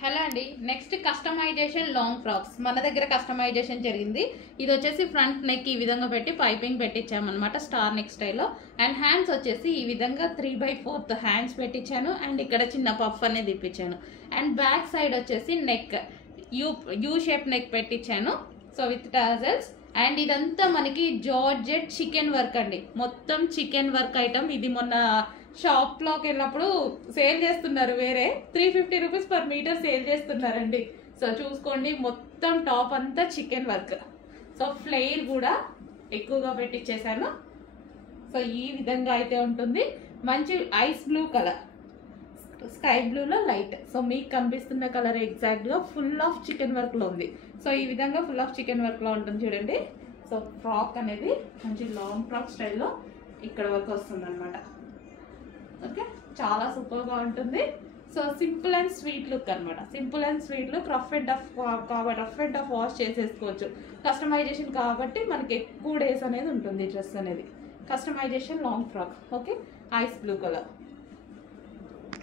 Hello అండి, next customization long frocks మన దగ్గర కస్టమైజేషన్ జరిగింది. ఇది వచ్చేసి ఫ్రంట్ నెక్ ఈ విధంగా పెట్టి పైపింగ్ పెట్టించామన్నమాట స్టార్ నెక్ స్టైల్లో. అండ్ హ్యాండ్స్ వచ్చేసి ఈ విధంగా 3/4 హ్యాండ్స్ పెట్టించాను. అండ్ ఇక్కడ చిన్న పఫ్ అనేది ఇప్పించాను. అండ్ బ్యాక్ సైడ్ వచ్చేసి నెక్ యూ షేప్ నెక్ పెట్టించాను. So with tassels. అండ్ ఇదంతా మనకి జార్జెట్ చికెన్ వర్క్ అండి, మొత్తం చికెన్ వర్క్ ఐటమ్. ఇది మొన్న షాప్లోకి వెళ్ళినప్పుడు సేల్ చేస్తున్నారు, వేరే 350 రూపీస్ పర్ మీటర్ సేల్ చేస్తున్నారండి. సో చూసుకోండి, మొత్తం టాప్ అంతా చికెన్ వర్క్. సో ఫ్లెయిర్ కూడా ఎక్కువగా పెట్టించేసాను. సో ఈ విధంగా అయితే ఉంటుంది. మంచి ఐస్ బ్లూ కలర్, స్కై బ్లూలో లైట్. సో మీకు కనిపిస్తున్న కలర్ ఎగ్జాక్ట్గా ఫుల్ ఆఫ్ చికెన్ వర్క్లో ఉంది. సో ఈ విధంగా ఫుల్ ఆఫ్ చికెన్ వర్క్లో ఉంటుంది చూడండి. సో ఫ్రాక్ అనేది మంచి లాంగ్ ఫ్రాక్ స్టైల్లో ఇక్కడ వరకు వస్తుంది అనమాట. ఓకే, చాలా సూపర్గా ఉంటుంది. So simple and sweet look అనమాట. Simple and sweet look. Rough and tough కాబట్టి రఫ్ అండ్ టఫ్ వాష్ చేసేసుకోవచ్చు. కస్టమైజేషన్ కాబట్టి మనకి ఎక్కువ డేస్ అనేది ఉంటుంది డ్రెస్ అనేది. Customization long frock. Okay, ice blue colour.